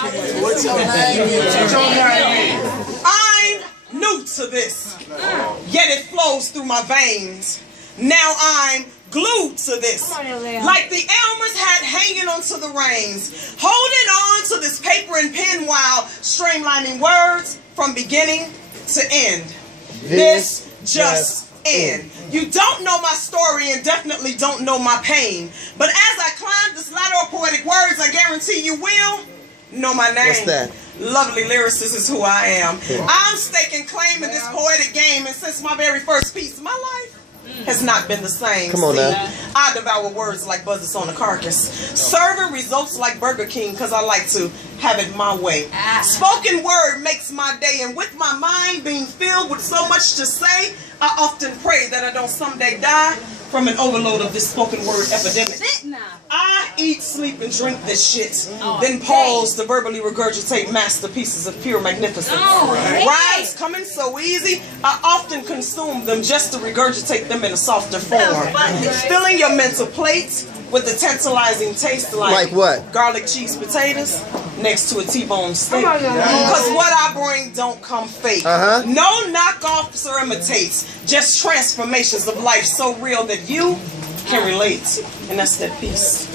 What's your name? I'm new to this, yet it flows through my veins. Now I'm glued to this, like the Elmer's hat hanging onto the reins, holding on to this paper and pen while streamlining words from beginning to end. This just in. You don't know my story and definitely don't know my pain, but as I climb this ladder of poetic words, I guarantee you will know my name. What's that? Lovely lyricist is who I am. I'm staking claim in this poetic game, and since my very first piece, my life has not been the same. Come on now. I devour words like buzzards on a carcass, serving results like Burger King because I like to have it my way. Spoken word makes my day, and with my mind being filled with so much to say, I often pray that I don't someday die from an overload of this spoken word epidemic. I eat, sleep, and drink this shit, then pause to verbally regurgitate masterpieces of pure magnificence. Rhymes coming so easy, I often consume them just to regurgitate them in a softer form. Filling your mental plate with a tantalizing taste like what? Garlic cheese potatoes next to a T-bone steak. Because what I bring don't come fake. No knockoffs or imitates, just transformations of life so real that you can relate. And that's that piece.